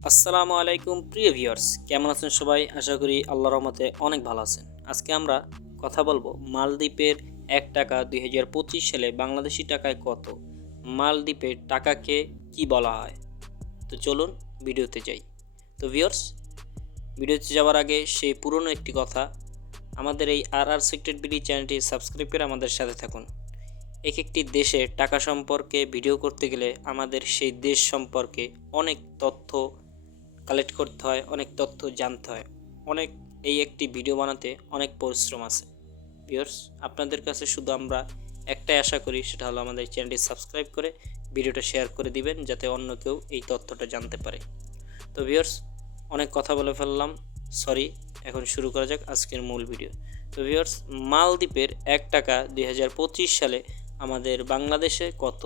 আসসালামু আলাইকুম, প্রিয় ভিউয়ার্স। কেমন আছেন সবাই? আশা করি আল্লাহর রহমতে অনেক ভালো আছেন। আজকে আমরা কথা বলব মালদ্বীপের এক টাকা দুই হাজার পঁচিশ সালে বাংলাদেশি টাকায় কত? মালদ্বীপের টাকাকে কি বলা হয়? তো চলুন ভিডিওতে যাই। তো ভিউয়ার্স, ভিডিওতে যাওয়ার আগে সেই পুরনো একটি কথা। আমাদের এই আর আর সিক্রেট বিডি চ্যানেলটি সাবস্ক্রাইব করে আমাদের সাথে থাকুন। এক একটি দেশের টাকা সম্পর্কে ভিডিও করতে গেলে আমাদের সেই দেশ সম্পর্কে অনেক তথ্য কালেক্ট করতে হয়, অনেক তথ্য জানতে হয়। অনেক, এই একটি ভিডিও বানাতে অনেক পরিশ্রম আছে। ভিউয়ার্স আপনাদের কাছে শুধু আমরা একটাই আশা করি, সেটা হলো আমাদের চ্যানেলটি সাবস্ক্রাইব করে ভিডিওটা শেয়ার করে দিবেন, যাতে অন্য কেউ এই তথ্যটা জানতে পারে। তো ভিউয়ার্স অনেক কথা বলে ফেললাম। সরি এখন শুরু করা যাক আজকের মূল ভিডিও তো ভিউয়ার্স মালদ্বীপের এক টাকা দুই হাজার পঁচিশ সালে আমাদের বাংলাদেশে কত?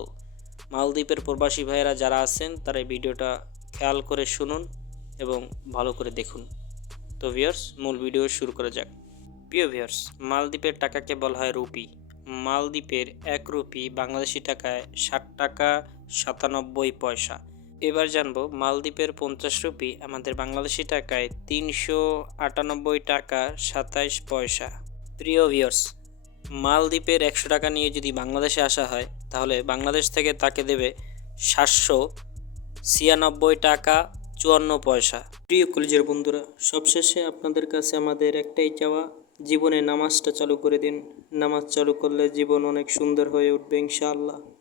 মালদ্বীপের প্রবাসী ভাইয়েরা যারা আছেন, তারা এই ভিডিওটা খেয়াল করে শুনুন। এবং ভালো করে দেখুন। তো ভিউয়ার্স মূল ভিডিও শুরু করা যাক। প্রিয় ভিউয়ার্স মালদ্বীপের টাকাকে বলা হয় রুপি। মালদ্বীপের এক রুপি বাংলাদেশি টাকায় ষাট টাকা সাতানব্বই পয়সা। এবার জানব মালদ্বীপের পঞ্চাশ রুপি আমাদের বাংলাদেশি টাকায় তিনশো আটানব্বই টাকা সাতাইশ পয়সা। প্রিয় ভিউয়ার্স মালদ্বীপের একশো টাকা নিয়ে যদি বাংলাদেশে আসা হয়, তাহলে বাংলাদেশ থেকে তাকে দেবে সাতশো ছিয়ানব্বই টাকা চুয়ান্ন পয়সা। প্রিয় কলেজের বন্ধুরা, সবশেষে আপনাদের কাছে আমাদের একটাই চাওয়া, জীবনে নামাজটা চালু করে দিন। নামাজ চালু করলে জীবন অনেক সুন্দর হয়ে উঠবে, ইনশাআল্লাহ।